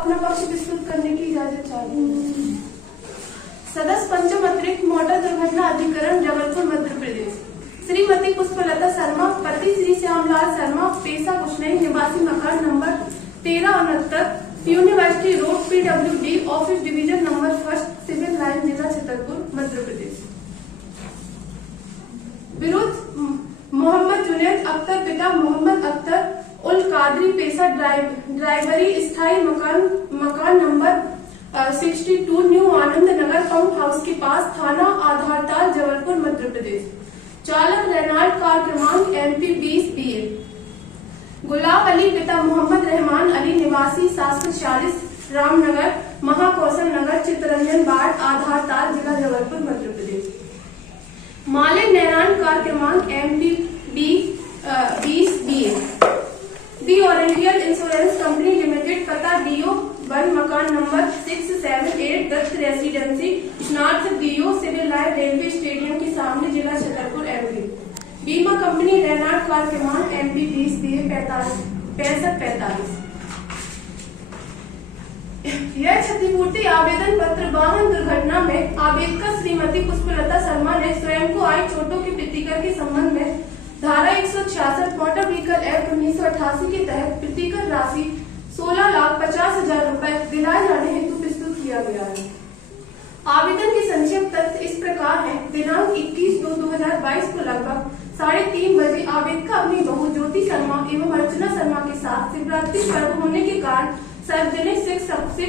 अपना पक्ष विस्तृत करने की इजाजत चाहती हूँ। सदस्य पंचम अतिरिक्त मोटर दुर्घटना अधिकरण जबलपुर मध्य प्रदेश। श्रीमती पुष्पलता शर्मा पति श्री श्यामलाल शर्मा पेशा कुछ नहीं, निवासी मकान number 1369 university road PWD office division number 1 civil line जिला छतरपुर मध्य प्रदेश। विरुद्ध मोहम्मद जुनैद अख्तर पिता मोहम्मद अख्तर उल कादरी पेशा ड्राइवरी स्थायी मकान number 62 new Anand Nagar pump house के पास थाना आधारताल जबलपुर मध्य प्रदेश। चालक रेनाल्ट कार क्रमांक MP 20 BA। गुलाब अली पिता मोहम्मद रहमान अली निवासी 746 रामनगर महाकौशल नगर चित्तरंजन बाट आधारताल जिला जबलपुर मध्य प्रदेश। मालिक नैरान कार क्रमांक MP 20 BA। बी ओरिएंटल इंश्योरेंस कंपनी लिमिटेड पता DO 1 मकान number 678 Datt residency north BO civil line railway stadium के सामने जिला छतरपुर MP। बीमा कंपनी रेनाल्ट कार क्रमांक MP 20 BA 6545। यह क्षतिपूर्ति आवेदन पत्र वाहन दुर्घटना में आवेदक श्रीमती पुष्पलता शर्मा ने स्वयं को आई चोटों के प्रतिकर के संबंध में धारा 166 मोटर व्हीकल एक्ट 1988 के तहत प्रतिकर राशि 16,50,000 रुपए दिलाए जाने हेतु प्रस्तुत किया गया है। आवेदन के संक्षिप्त तथ्य इस प्रकार है। दिनांक 21/2/2022 को लगभग 3:30 बजे आवेदक अपनी बहू ज्योति शर्मा एवं अर्चना शर्मा के साथ शिवरात्रि पर्व होने के कारण सार्वजनिक शिव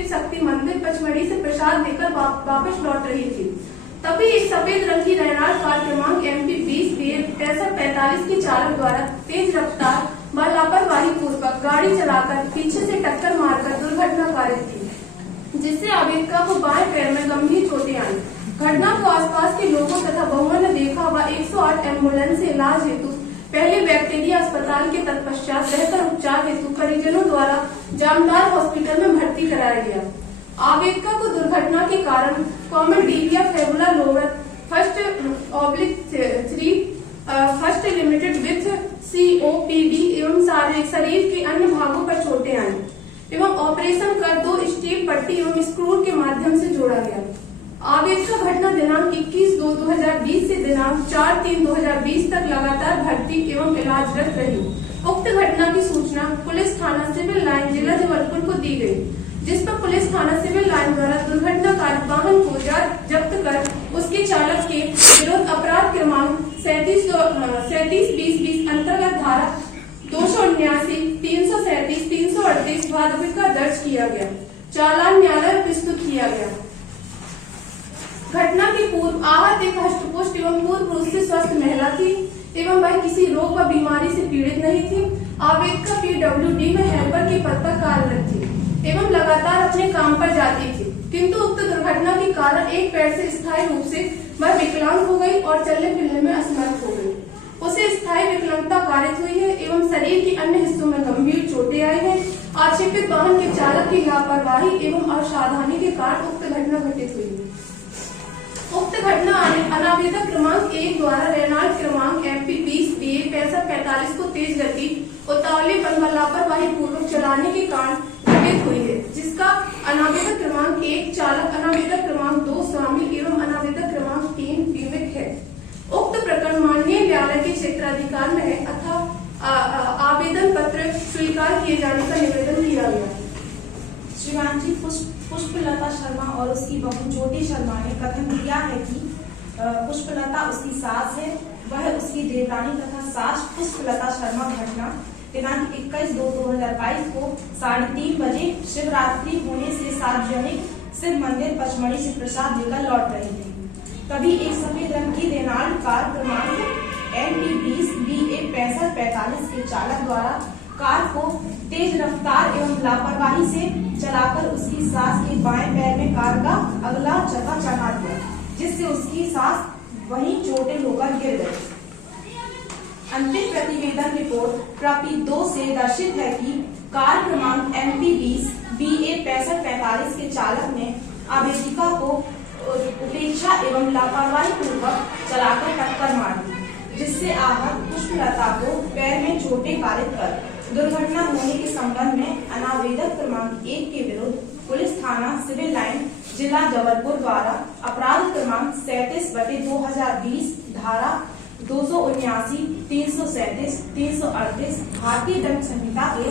शक्ति मंदिर पचमढ़ी से प्रसाद लेकर वापस लौट रही थी। तभी एक सफेद रंग की रेनाल्ट कार क्रमांक MP 20 BA 6545 के चालक द्वारा तेज रफ्तार व लापरवाही पूर्वक गाड़ी चलाकर पीछे से टक्कर मारकर दुर्घटनाकारित थी, जिससे आवेदका को बाएं पैर में गंभीर चोटें आई। घटना को आसपास के लोगों तथा बहुओं ने देखा व 108 एम्बुलेंस से इलाज हेतु पहले बैक्टीरिया अस्पताल के तत्पश्चात बेहतर उपचार हेतु परिजनों द्वारा जामदार हॉस्पिटल में भर्ती कराया गया। आवेदका को दुर्घटना के कारण common tibia fibula lower first limited with COPD एवं शरीर के अन्य भागों पर चोटें आई एवं ऑपरेशन कर 2 स्टील पट्टी एवं स्क्रू के माध्यम से जोड़ा गया। आवेदका घटना दिनांक 21/2/2020 से दिनांक 4/3/2020 तक लगातार भर्ती एवं इलाजरत रही। उक्त घटना की सूचना पुलिस थाना सिविल लाइन जिला जबलपुर को दी गई, जिस पर पुलिस थाना सिविल लाइन द्वारा दुर्घटनाकारी वाहन को जब्त कर उसके चालक के विरुद्ध अपराध क्रमांक 37-20-20 अंतर्गत धारा 279, 337, 338 भादुका दर्ज किया गया। चालान न्यायालय प्रस्तुत किया गया। घटना के पूर्व आहत एक हष्टपुष्ट एवं पूर्व रूप से स्वस्थ महिला थी एवं वह किसी रोग व बीमारी से पीड़ित नहीं थी। आवेदका PWD में हेल्पर के पद पर कार्यरत थी एवं लगातार अपने काम पर जाती थी, किंतु उक्त दुर्घटना के कारण एक पैर से स्थायी रूप से वह विकलांग हो गई और चलने फिरने में असमर्थ हो गई। उसे स्थायी विकलांगता कारित हुई है एवं शरीर के अन्य हिस्सों में गंभीर चोटें आई है। आक्षेपित वाहन के चालक की लापरवाही एवं असावधानी के कारण उक्त घटना घटित हुई है। उक्त घटना अनावेदक क्रमांक 1 द्वारा रेनाल्ट क्रमांक MP 20 BA 6545 को तेज गति उतावलेपन व लापरवाही पूर्वक चलाने के कारण घटित हुई है, जिसका अनावेदक क्रमांक 1 चालक, अनावेदक क्रमांक 2 स्वामी एवं अनावेदक क्रमांक 3 पीड़ित है। उक्त प्रकरण माननीय न्यायालय के क्षेत्राधिकार में है अतः आवेदन पत्र स्वीकार किए जाने का निवेदन किया गया। श्रीमान जी, पुष्पलता शर्मा और उसकी बहू ज्योति शर्मा ने कथन किया है कि पुष्पलता उसकी सास है, वह उसकी देवरानी तथा सास पुष्पलता शर्मा घटना दिनांक 21/2/2022 को 3:30 बजे शिवरात्रि होने से सार्वजनिक शिव मंदिर पचमढ़ी से प्रसाद लेकर लौट रही थी। तभी एक सफेद रंग की रेनाल्ट कार क्रमांक MP 20 BA 6545 के चालक द्वारा कार को तेज रफ्तार एवं लापरवाही से चलाकर उसकी सास के बाएं पैर में कार का अगला चक्का चढ़ा दिया, जिससे उसकी सास वहीं चोटिल होकर गिर गई। अंतिम प्रतिवेदन रिपोर्ट प्रॉपी 2 से दर्शित है कि कार क्रमांक MP 20 BA 6545 के चालक ने आवेदिका को उपेक्षा एवं लापरवाही पूर्वक चलाकर टक्कर मार दी, जिससे आहत पुष्पलता को पैर में चोटें कारित कर दुर्घटना होने के संबंध में अनावेदक क्रमांक 1 के विरुद्ध पुलिस थाना सिविल लाइन जिला जबलपुर द्वारा अपराध क्रमांक 37/2020 धारा 279, 337, 338 भारतीय दंड संहिता के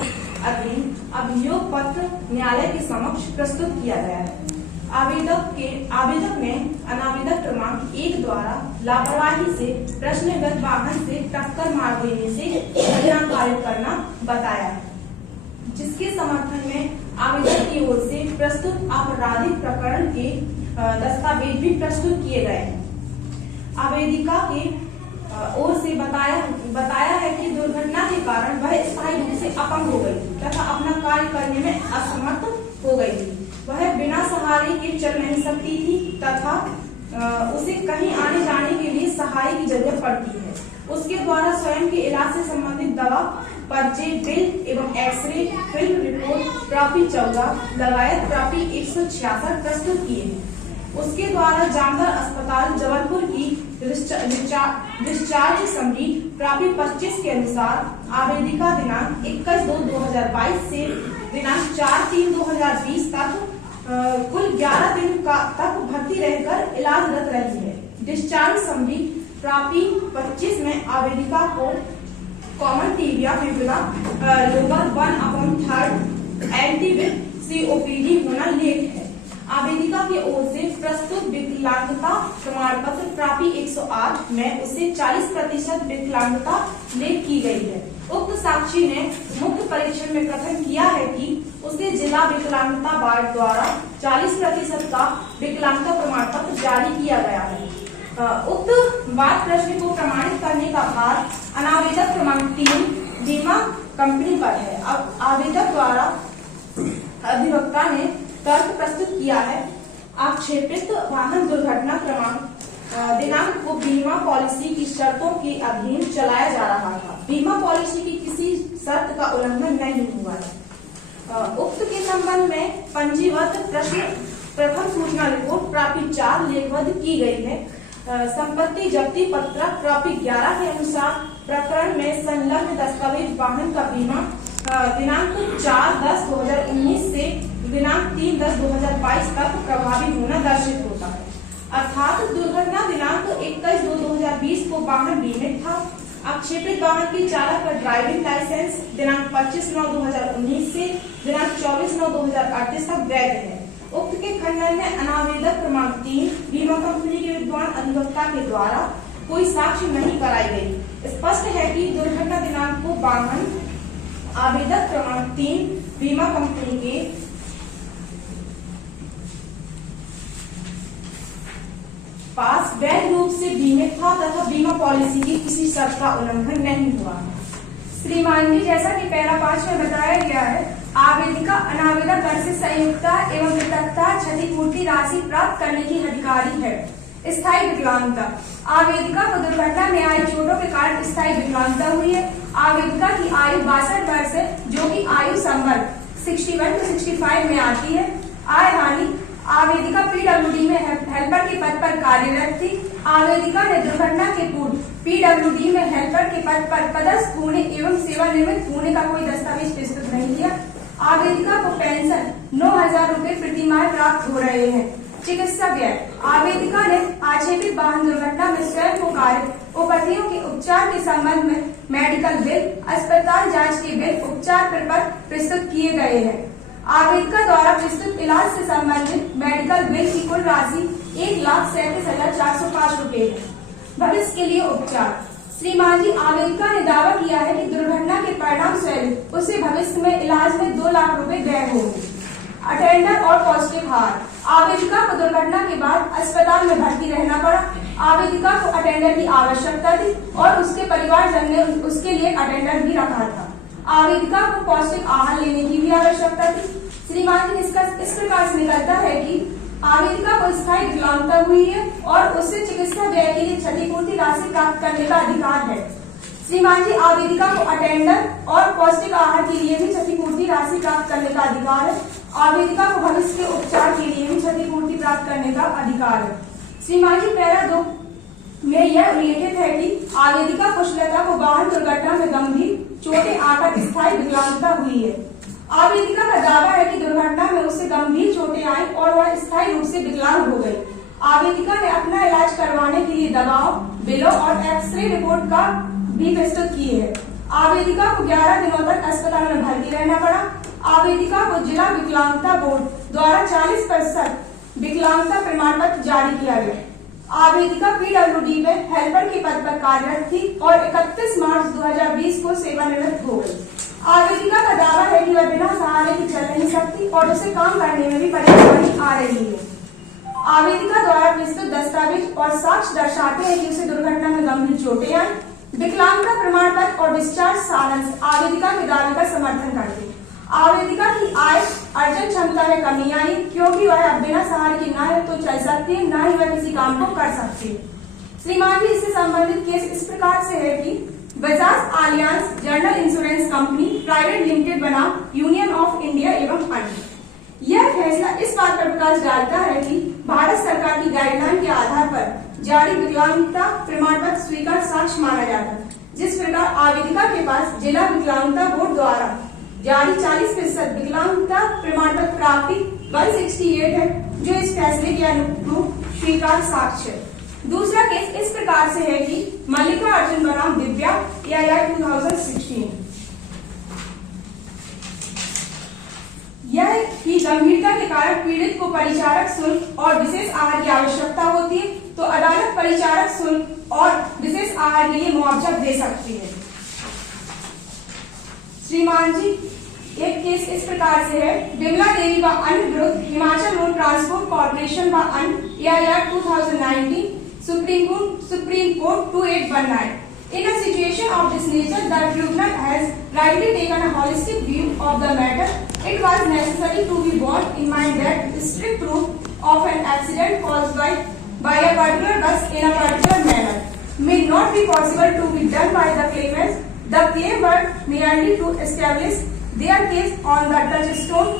अधीन अभियोग पत्र न्यायालय के समक्ष प्रस्तुत किया गया है। आवेदक ने अनावेदक क्रमांक 1 द्वारा लापरवाही से प्रश्नगत वाहन से टक्कर मार देने से घटना कारित करना बताया है, जिसके समर्थन में आवेदक की ओर से प्रस्तुत आपराधिक प्रकरण के दस्तावेज भी प्रस्तुत किए गए हैं। आवेदिका के ओर से बताया है कि दुर्घटना के कारण वह स्थायी रूप से अपंग हो गई तथा अपना कार्य करने में असमर्थ हो गई थी। वह बिना सहारे के चल नहीं सकती थी तथा उसे कहीं आने जाने के लिए सहारे की जरूरत पड़ती है। उसके द्वारा स्वयं के इलाज से संबंधित दवा, पर्चे, बिल एवं एक्सरे, फिल्म रिपोर्ट प्राप्ति 14 लगायत प्राप्ति 166 प्रस्तुत किए हैं। उसके द्वारा जामदार अस्पताल जबलपुर की डिस्चार्ज समरी प्राप्ति 25 के अनुसार आवेदिका दिनांक 21/2/2022 से दिनांक 4/3/2020 तक कुल 11 दिन तक भर्ती रहकर इलाजरत रही है। डिस्चार्ज समरी प्राप्ति 25 में आवेदिका को कॉमन टीबिया फिबुला लोबर 1/3 एंटी विद COPD होना लेख है। आवेदिका की ओर से प्रस्तुत विकलांगता प्रमाण पत्र प्राप्ति 108 में उसे 40% विकलांगता लेख की गई है। उक्त साक्षी ने मुख्य परीक्षण में कथन किया है कि उसे जिला विकलांगता वार्ड द्वारा 40% का विकलांगता प्रमाण पत्र जारी किया गया है। उक्त वाद प्रश्न को प्रमाणित करने का भार अनावेदक क्रमांक 3 बीमा कंपनी पर है। अब आवेदक द्वारा अधिवक्ता ने तर्क प्रस्तुत किया है। आक्षेपित वाहन दुर्घटना क्रमांक दिनांक को बीमा पॉलिसी की शर्तों के अधीन चलाया जा रहा था। बीमा पॉलिसी की किसी शर्त का उल्लंघन नहीं हुआ है। उक्त के संबंध में पंजीबद्ध प्रथम सूचना रिपोर्ट प्राप्ति 4 लेखबद्ध की गई है। संपत्ति जब्ती पत्रक प्राप्ति 11 के अनुसार प्रकरण में संलग्न दस्तावेज वाहन का बीमा दिनांक 4/10/2019 से दिनांक 3/10/2022 तक प्रभावी होना दर्शित होता है। अर्थात दुर्घटना दिनांक 21/2/2020 को वाहन बीमित था। आक्षेपित वाहन की चालक का ड्राइविंग लाइसेंस दिनांक 25/9/2019 से दिनांक 24/9/2038 तक वैध है। उक्त के खंडन में अनावेदक क्रमांक 3 बीमा कंपनी के विद्वान अधिवक्ता के द्वारा कोई साक्ष्य नहीं कराई गई। स्पष्ट है कि दुर्घटना दिनांक को वाहन आवेदक क्रमांक 3 बीमा कंपनी के पास वैध रूप से बीमित था तथा बीमा पॉलिसी की किसी शर्त का उल्लंघन नहीं हुआ। श्रीमान जी, जैसा कि पैरा 5 में बताया गया है, आवेदिका अनावेदक वर्ग से संयुक्ता एवं मृतकता क्षतिपूर्ति राशि प्राप्त करने की अधिकारी है। स्थायी विकलांगता, आवेदिका को दुर्घटना में आई चोटों के कारण स्थायी विकलांगता हुई है। आवेदिका की आयु 62 वर्ष है, जो कि आयु संवर्ग 61 to 65 में आती है। आय हानि, आवेदिका PWD में हेल्पर के पद पर कार्यरत थी। आवेदिका ने दुर्घटना के पूर्व PWD में हेल्पर के पद पर पदस्थ होने एवं सेवानिवृत्त होने का कोई दस्तावेज प्रस्तुत नहीं किया। आवेदिका को पेंशन 9,000 रुपए प्रति माह प्राप्त हो रहे हैं। चिकित्सा व्यय, आवेदिका ने आक्षेपित वाहन दुर्घटना में स्वयं को कारित उपपत्तियों के उपचार के संबंध में मेडिकल बिल, अस्पताल जांच के बिल, उपचार प्रपत्र प्रस्तुत किए गए हैं। आवेदिका द्वारा प्रस्तुत इलाज से संबंधित मेडिकल बिल की कुल राशि 1,37,405 रुपए है। भविष्य के लिए उपचार, श्रीमान जी, आवेदिका ने दावा किया है कि दुर्घटना के परिणाम स्वरूप उसे भविष्य में इलाज में 2 लाख रुपए व्यय होंगे। अटेंडर और पौष्टिक आहार, आवेदिका को दुर्घटना के बाद अस्पताल में भर्ती रहना पड़ा। आवेदिका को अटेंडर की आवश्यकता थी और उसके परिवारजन ने उसके लिए अटेंडर भी रखा था। आवेदिका को पौष्टिक आहार लेने की भी आवश्यकता थी। श्रीमान जी, इसका इस प्रकार से निकलता है कि आवेदिका को स्थायी विकलांगता हुई है और उससे चिकित्सा व्यय के लिए क्षतिपूर्ति राशि प्राप्त करने का अधिकार है। श्रीमान जी, आवेदिका को अटेंडर और पौष्टिक आहार के लिए भी क्षतिपूर्ति राशि प्राप्त करने का अधिकार है। आवेदिका को भविष्य के उपचार के लिए भी क्षतिपूर्ति प्राप्त करने का अधिकार है। श्रीमान जी, पैरा 2 में यह उल्लेखित है कि आवेदिका पुष्पलता को वाहन दुर्घटना में गंभीर चोटें आकर स्थायी विकलांगता हुई है। आवेदिका का दावा है कि दुर्घटना में उसे गंभीर चोटें आई और वह स्थायी रूप से विकलांग हो गई। आवेदिका ने अपना इलाज करवाने के लिए दवाओं, बिलों और एक्सरे रिपोर्ट का भी प्रस्तुत की है। आवेदिका को 11 दिनों तक अस्पताल में भर्ती रहना पड़ा। आवेदिका को जिला विकलांगता बोर्ड द्वारा 40% विकलांगता प्रमाण पत्र जारी किया गया। आवेदिका पीडब्ल्यूडी में हेल्पर के पद पर कार्यरत थी और 31 मार्च 2020 को सेवानिवृत्त हो गई। आवेदिका का दावा है कि वह बिना सहारे के चल नहीं सकती और उसे काम करने में भी परेशानी आ रही है। आवेदिका द्वारा प्रस्तुत दस्तावेज और साक्ष्य दर्शाते हैं कि उसे दुर्घटना में गंभीर चोटें आई। विकलांगता प्रमाण पत्र और डिस्चार्ज सारांश आवेदिका के दावे का समर्थन करते हैं। आवेदिका की आय अर्जन क्षमता में कमी आई क्योंकि वह अब बिना सहारे के ना तो चल सकती है, ना ही वह किसी काम को कर सकती है। श्रीमान जी, इससे संबंधित केस इस प्रकार से है कि Bajaj alliance general insurance company private limited बनाम यूनियन ऑफ इंडिया एवं अन्य। यह फैसला इस बात पर प्रकाश डालता है कि भारत सरकार की गाइडलाइन के आधार पर जारी विकलांगता प्रमाण पत्र स्वीकार साक्ष्य माना जाता है। जिस प्रकार आवेदिका के पास जिला विकलांगता बोर्ड द्वारा जारी 40% विकलांगता प्रमाण पत्र प्राप्ति 168 है, जो इस फैसले के अनुरूप स्वीकार साक्ष्य है। दूसरा केस इस प्रकार से है कि मल्लिका अर्जुन बनाम दिव्या AIR 2016। यह की गंभीरता के कारण पीड़ित को परिचारक शुल्क और विशेष आहार की आवश्यकता होती है, तो अदालत परिचारक शुल्क और विशेष आहार के लिए मुआवजा दे सकती है। श्रीमान जी, एक केस इस प्रकार से है, विमला देवी व अन्य विरुद्ध हिमाचल रोड ट्रांसपोर्ट कॉर्पोरेशन व अन्य AIR 2019 Supreme Court 2819। In a situation of this nature, the tribunal has rightly taken a holistic view of the matter. It was necessary to be borne in mind that strict proof of an accident caused by a particular bus in a particular manner may not be possible to be done by the claimants. The claim were merely to establish their case on the touchstone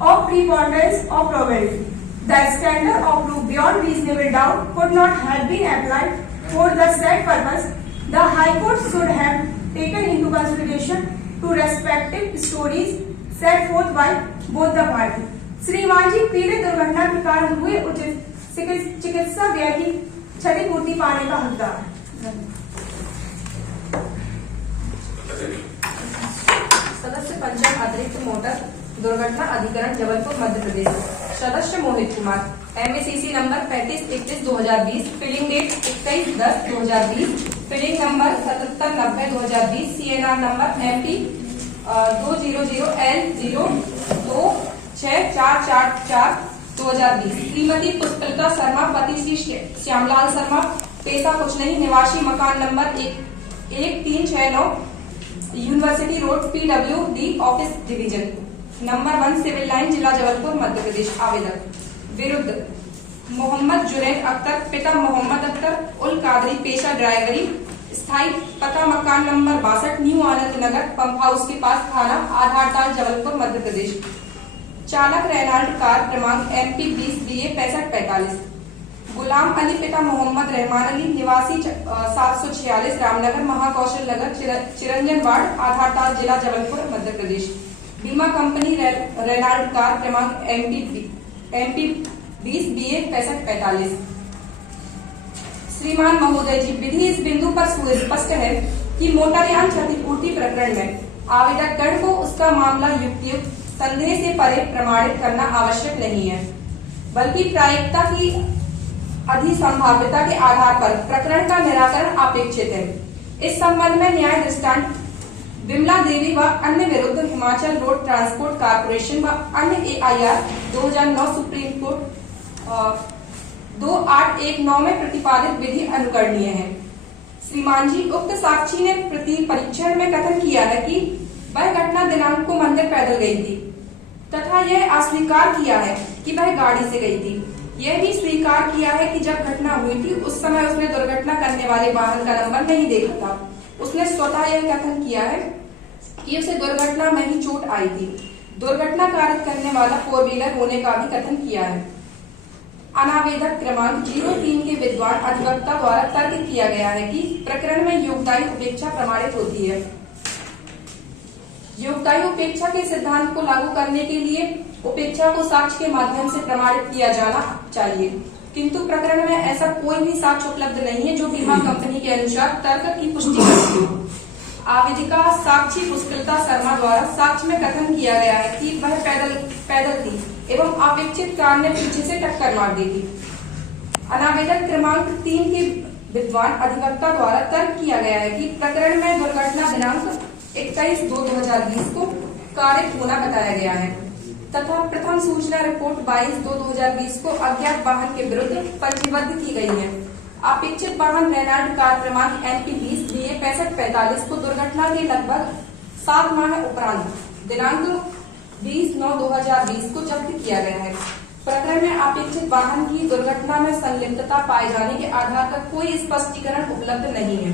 of preponderance of probability. The standard of proof beyond reasonable doubt could not have been applied for the said purpose. The High Court should have taken into consideration two respective stories set forth by both the parties. श्रीमान जी, पीड़ित दुर्घटना के कारण हुए उचित चिकित्सा व्यय की क्षतिपूर्ति पाने का हकदार है। सदस्य पंचायत अतिरिक्त मोटर दुर्घटना अधिकरण जबलपुर मध्य प्रदेश। सदस्य Mohit Kumar, MACC number 3531/2020, filing date 21/10/2020, filing number 7790/2020, CNR number MP 200L026444/2020। Shrimati Pushpalata Sharma, पति श्री श्यामलाल शर्मा, पेशा कुछ नहीं, निवासी मकान number 1369 university road PWD office division number 1 civil line जिला जबलपुर मध्य प्रदेश। आवेदक विरुद्ध मोहम्मद जुनैद अख्तर, पिता मोहम्मद अख्तर उल कादरी, पेशा ड्राइवरी, स्थायी पता मकान number 62 new Anand Nagar pump house के पास, थाना आधारताल जबलपुर मध्य प्रदेश। चालक रेनाल्ट कार क्रमांक MP 20BA 6545। गुलाम अली, पिता मोहम्मद रहमान अली, निवासी 746 रामनगर महाकौशल नगर चिरंजन वार्ड आधारताल जिला जबलपुर मध्य प्रदेश। बीमा कंपनी रेनाल्ट कार क्रमांक MP 20BA 6545। श्रीमान महोदय जी, विधि इस बिंदु पर सुस्पष्ट है कि मोटरयान क्षतिपूर्ति प्रकरण में आवेदक गण को उसका मामला युक्तियुक्त संदेह से परे प्रमाणित करना आवश्यक नहीं है, बल्कि प्रायिकता की अधिसंभाव्यता के आधार पर प्रकरण का निराकरण अपेक्षित है। इस संबंध में न्याय दृष्टांत विमला देवी व अन्य विरुद्ध हिमाचल रोड ट्रांसपोर्ट कॉर्पोरेशन व अन्य AIR 2009 सुप्रीम कोर्ट 2819 में प्रतिपादित विधि अनुकरणीय है। श्रीमान जी, उक्त साक्षी ने प्रति परीक्षण में कथन किया है कि वह घटना दिनांक को मंदिर पैदल गई थी तथा यह अस्वीकार किया है कि वह गाड़ी से गई थी। यह भी स्वीकार किया है कि जब घटना हुई थी उस समय उसने दुर्घटना करने वाले वाहन का नंबर नहीं देखा था। उसने स्वतः यह कथन किया है कि उसे दुर्घटना में ही चोट आई थी। दुर्घटना कारित करने वाला 4 व्हीलर होने का भी कथन किया है। अनावेदक क्रमांक 03 के विद्वान अधिवक्ता द्वारा तर्क किया गया है कि प्रकरण में योगदायी उपेक्षा प्रमाणित होती है। योगदायी उपेक्षा के सिद्धांत को लागू करने के लिए उपेक्षा को साक्ष्य के माध्यम से प्रमाणित किया जाना चाहिए, किंतु प्रकरण में ऐसा कोई भी साक्ष्य उपलब्ध नहीं है जो बीमा कंपनी के अनुसार तर्क की पुष्टि करती हो। आवेदिका साक्षी पुष्पलता शर्मा द्वारा साक्ष्य में कथन किया गया है कि वह पैदल थी एवं अपेक्षित कार ने पीछे से टक्कर मार दी थी। अनावेदक क्रमांक 3 के विद्वान अधिवक्ता द्वारा तर्क किया गया है कि प्रकरण में दुर्घटना दिनांक 21/2/2020 को कारित होना बताया गया है तथा प्रथम सूचना रिपोर्ट 22/2/2020 को अज्ञात वाहन के विरुद्ध पंजीबद्ध की गई है। अपेक्षित वाहन रेनाल्ट कार क्रमांक MP20 BA 6545 को दुर्घटना के लगभग 7 माह उपरांत दिनांक 20/9/2020 को जब्त किया गया है। प्रकरण में अपेक्षित वाहन की दुर्घटना में संलिप्तता पाए जाने के आधार पर कोई स्पष्टीकरण उपलब्ध नहीं है,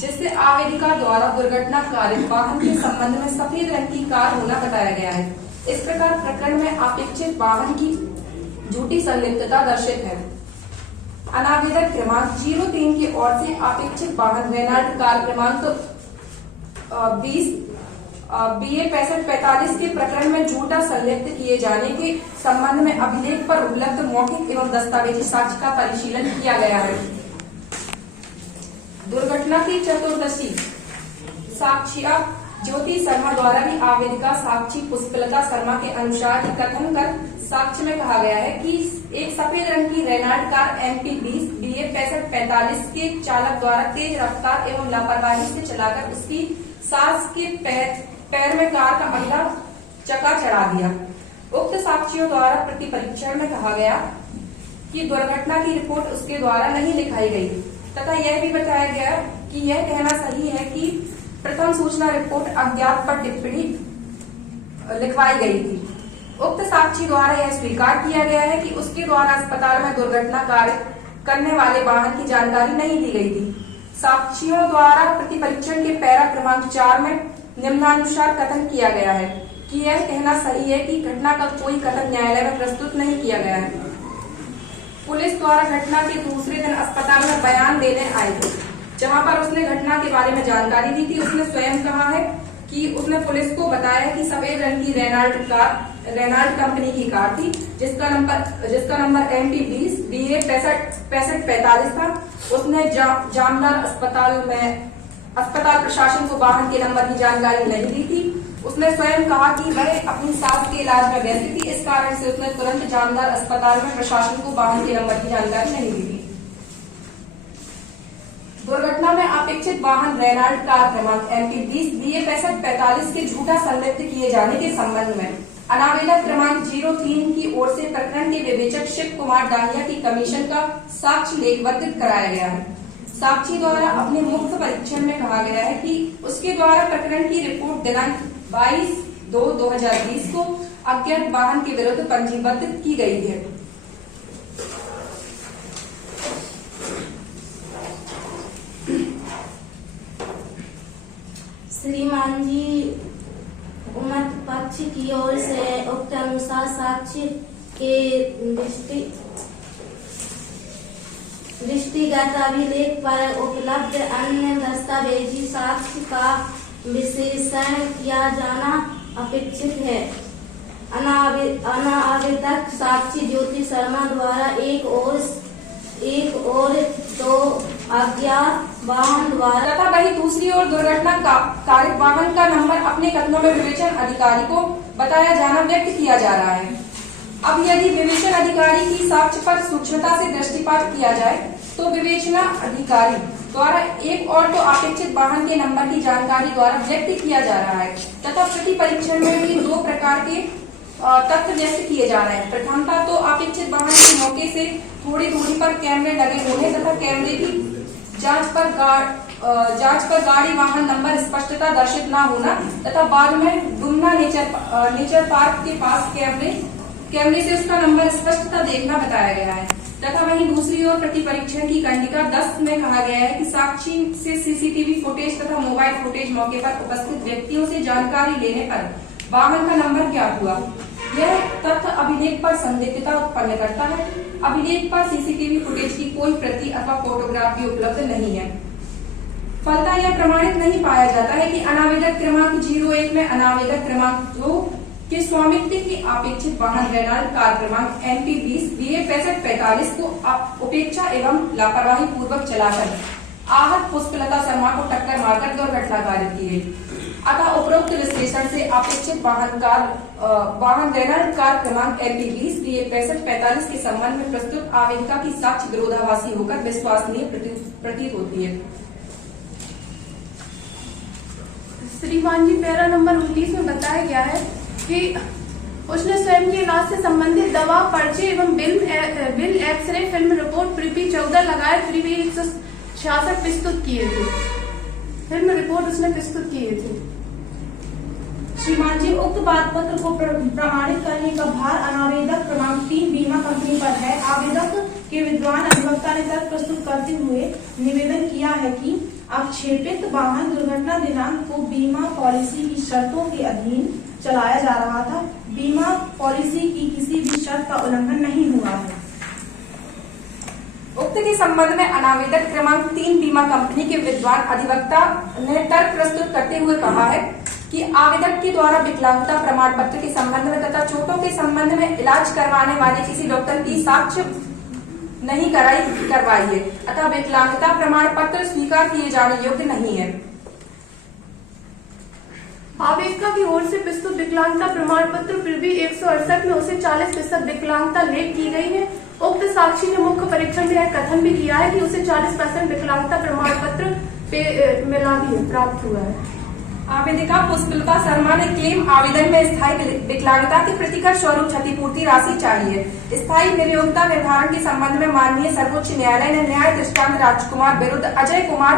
जिससे आवेदिका द्वारा दुर्घटना कारित वाहन के संबंध में सफेद रंग की कार होना बताया गया है। इस प्रकार प्रकरण में अपेक्षित वाहन की झूठी संलिप्तता दर्शित है। अनावेदक क्रमांक 03 की ओर से अपेक्षित वाहन रेनाल्ट कार क्रमांक 20 BA 6545 के प्रकरण में झूठा संलिप्त किए जाने के संबंध में अभिलेख पर उपलब्ध मौखिक एवं दस्तावेजी साक्ष्य का परिशीलन किया गया है। दुर्घटना की चतुर्दशी साक्ष्य ज्योति शर्मा द्वारा भी आवेदिका साक्षी पुष्पलता शर्मा के अनुसार कथन कर साक्ष्य में कहा गया है कि एक सफेद रंग की रेनाल्ट कार MP20 BA 6545 के चालक द्वारा तेज रफ्तार एवं लापरवाही से चलाकर उसकी सास के पैर में कार का अगला चक्का चढ़ा दिया। उक्त साक्षियों द्वारा प्रतिपरीक्षण में कहा गया कि दुर्घटना की रिपोर्ट उसके द्वारा नहीं लिखाई गई तथा यह भी बताया गया कि यह कहना सही है कि प्रथम सूचना रिपोर्ट अज्ञात पर टिप्पणी लिखवाई गई थी। उक्त साक्षी द्वारा यह स्वीकार किया गया है कि उसके द्वारा अस्पताल में दुर्घटना कार्य करने वाले वाहन की जानकारी नहीं दी गई थी। साक्षियों द्वारा प्रतिपरीक्षण के पैरा क्रमांक 4 में निम्नानुसार कथन किया गया है कि यह कहना सही है कि घटना का कोई कथन न्यायालय में प्रस्तुत नहीं किया गया है। पुलिस द्वारा घटना के दूसरे दिन अस्पताल में बयान देने आए थे, जहां पर उसने घटना के बारे में जानकारी दी थी। उसने स्वयं कहा है कि उसने पुलिस को बताया कि सफेद रंग की रेनाल्ट कंपनी की कार थी, जिसका नंबर MP20 BA 6545 था। उसने जामदार अस्पताल प्रशासन को वाहन के नंबर की जानकारी नहीं दी थी। उसने स्वयं कहा कि वह अपनी सास के इलाज में व्यस्त थी, इस कारण से उसने तुरंत जामदार अस्पताल में प्रशासन को वाहन के नंबर की जानकारी नहीं दी थी। दुर्घटना में अपेक्षित वाहन रेनाल्ट कार क्रमांक MP20 BA 6545 के झूठा संलिप्त किए जाने के संबंध में अनावेदक क्रमांक 03 की ओर से प्रकरण के विवेचक शिव कुमार दाहिया की कमीशन का साक्ष्य लेखबद्ध कराया गया है। साक्षी द्वारा अपने मुक्त परीक्षण में कहा गया है कि उसके द्वारा प्रकरण की रिपोर्ट दिनांक 22/2/2020 को अज्ञात वाहन के विरुद्ध पंजीबद्ध की गई है। श्रीमान जी, उम्मत पक्ष की ओर से उक्त अनुसार साक्ष्य के दृष्टिगत अभिलेख पर उपलब्ध अन्य दस्तावेजी साक्ष्य का विश्लेषण किया जाना अपेक्षित है। अनावेदक साक्षी ज्योति शर्मा द्वारा एक और तो अज्ञात वाहन द्वारा तथा वही दूसरी ओर दुर्घटना कारित वाहन का नंबर अपने कथनों में विवेचन अधिकारी को बताया जाना व्यक्त किया जा रहा है। अब यदि विवेचन अधिकारी की साक्ष्य पर सूक्ष्मता से दृष्टिपात किया जाए तो विवेचना अधिकारी द्वारा एक और तो अपेक्षित वाहन के नंबर की जानकारी द्वारा व्यक्त किया जा रहा है तथा प्रति परीक्षण में भी 2 प्रकार के तथ्य व्यक्त किए जा रहे हैं। प्रथमतः तो अपेक्षित वाहन के मौके से थोड़ी दूरी पर कैमरे लगे हुए हैं तथा कैमरे की जांच पर गाड़ी वाहन नंबर स्पष्टता दर्शित न होना तथा बाद में डुमना नेचर पार्क के पास कैमरे से उसका नंबर स्पष्टता देखना बताया गया है तथा वहीं दूसरी ओर प्रति परीक्षण की कंडिका 10 में कहा गया है कि साक्षी से CCTV फुटेज तथा मोबाइल फुटेज मौके पर उपस्थित व्यक्तियों से जानकारी लेने पर वाहन का नंबर ज्ञात हुआ। यह तथ्य अभिलेख पर संदिग्धता उत्पन्न करता है। अभिलेख पर CCTV फुटेज की कोई प्रति अथवा फोटोग्राफ भी उपलब्ध नहीं है। फलतः यह प्रमाणित नहीं पाया जाता है कि अनावेदक क्रमांक 01 में अनावेदक क्रमांक 2 के स्वामित्व की अपेक्षित वाहन रेनाल्ट कार क्रमांक NP20 BA 6545 को उपेक्षा एवं लापरवाही पूर्वक चलाकर आहत पुष्पलता शर्मा को टक्कर मारकर दुर्घटना कारित की गई। अतः उपरोक्त विश्लेषण से अपेक्षित वाहन रेनाल्ट कार क्रमांक NP20 BA 6545 के संबंध में प्रस्तुत आवेदिका की साक्ष्य विरोधाभासी होकर विश्वसनीय प्रतीत होती है। श्रीमान जी, पैरा नंबर 19 में बताया गया है कि उसने स्वयं के इलाज से संबंधित दवा, पर्चे एवं बिल, एक्सरे, फिल्म रिपोर्ट, प्रीपी 14 लगाए, प्रीपी 166 प्रस्तुत किए थे। फिल्म रिपोर्ट उसने प्रस्तुत किए थे। श्रीमान जी, उक्त बात पत्र को प्रमाणित करने का भार अनावेदक क्रमांक 3 बीमा कंपनी पर है। आवेदक के विद्वान अधिवक्ता ने तर्क प्रस्तुत करते हुए निवेदन किया है कि आक्षेपित वाहन दुर्घटना दिनांक को बीमा पॉलिसी की शर्तों के अधीन चलाया जा रहा था। बीमा पॉलिसी की किसी भी शर्त का उल्लंघन नहीं हुआ है। उक्त के संबंध में अनावेदक क्रमांक 3 बीमा कंपनी के विद्वान अधिवक्ता ने तर्क प्रस्तुत करते हुए कहा है कि आवेदक के द्वारा विकलांगता प्रमाण पत्र के संबंध में तथा चोटों के संबंध में इलाज करवाने वाले किसी डॉक्टर की साक्ष्य नहीं करवाई है, अतः विकलांगता प्रमाण पत्र स्वीकार किए जाने योग्य नहीं है। आवेदका की ओर से प्रस्तुत विकलांगता प्रमाण पत्र फिर भी 168 में उसे 40% विकलांगता लेख की गई है। उक्त साक्षी ने मुख्य परीक्षण में यह कथन भी किया है कि उसे 40% विकलांगता प्रमाण पत्र मिला भी है, प्राप्त हुआ है। आवेदिका पुष्पलता शर्मा ने क्लेम आवेदन में स्थायी विकलांगता की प्रतिकर स्वरूप क्षतिपूर्ति राशि चाहिए। स्थायी निर्योग्यता निर्धारण के संबंध में माननीय सर्वोच्च न्यायालय ने न्याय दृष्टांत राजकुमार विरुद्ध अजय कुमार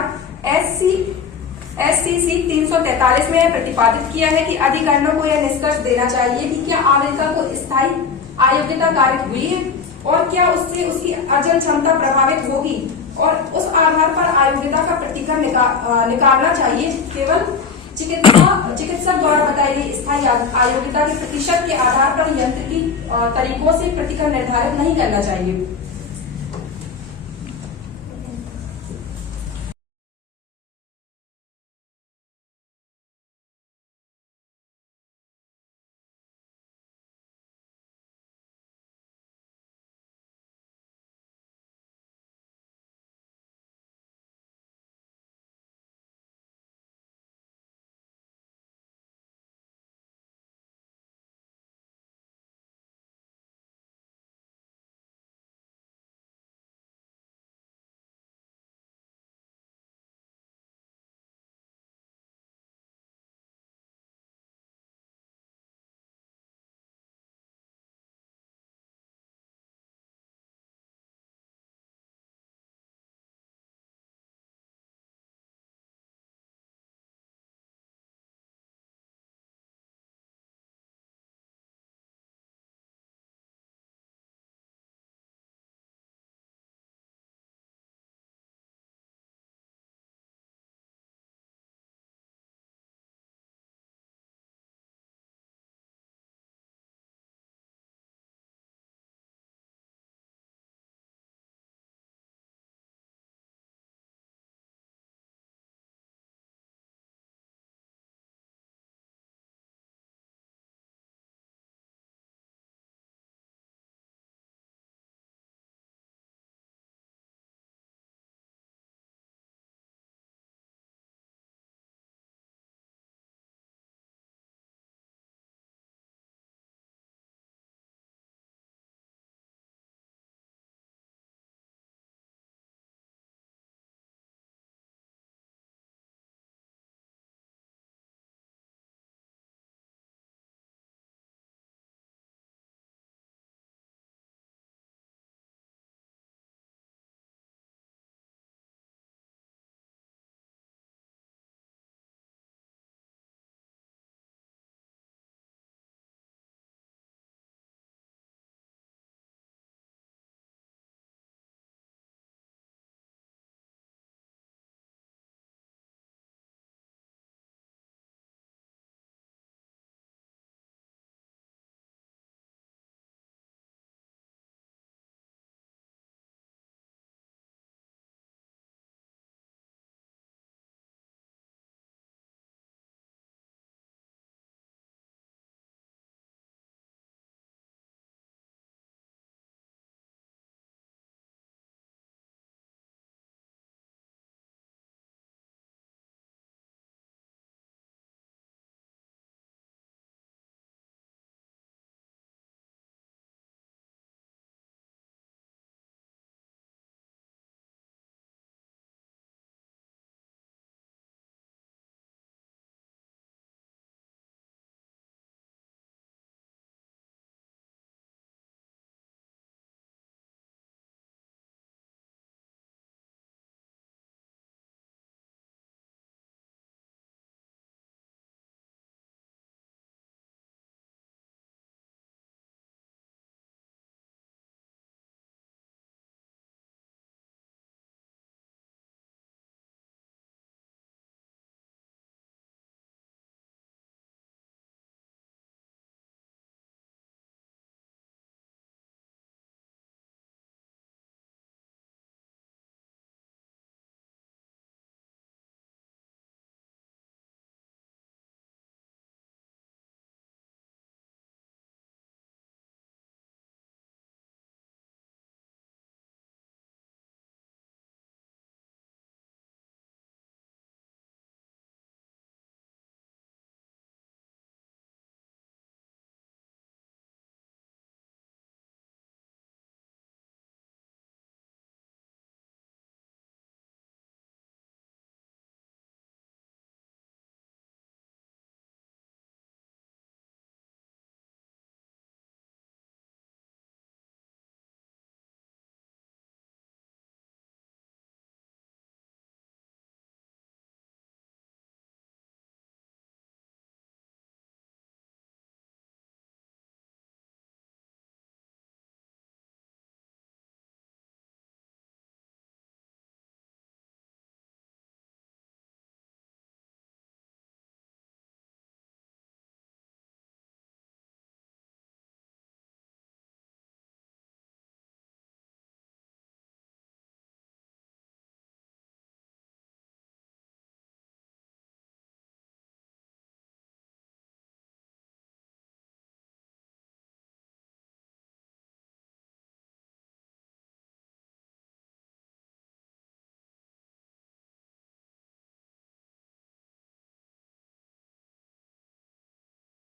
SCC 343 में प्रतिपादित किया है कि अधिकरणों को यह निष्कर्ष देना चाहिए कि क्या आवेदिका को स्थायी अयोग्यता कारित हुई है और क्या उससे उसकी अर्जन क्षमता प्रभावित होगी, और उस आधार पर अयोग्यता का प्रतिकर निकालना चाहिए। केवल चिकित्सक द्वारा बताई गई स्थायी अयोग्यता के प्रतिशत के आधार पर यंत्र की तरीकों से प्रतिकर निर्धारित नहीं करना चाहिए।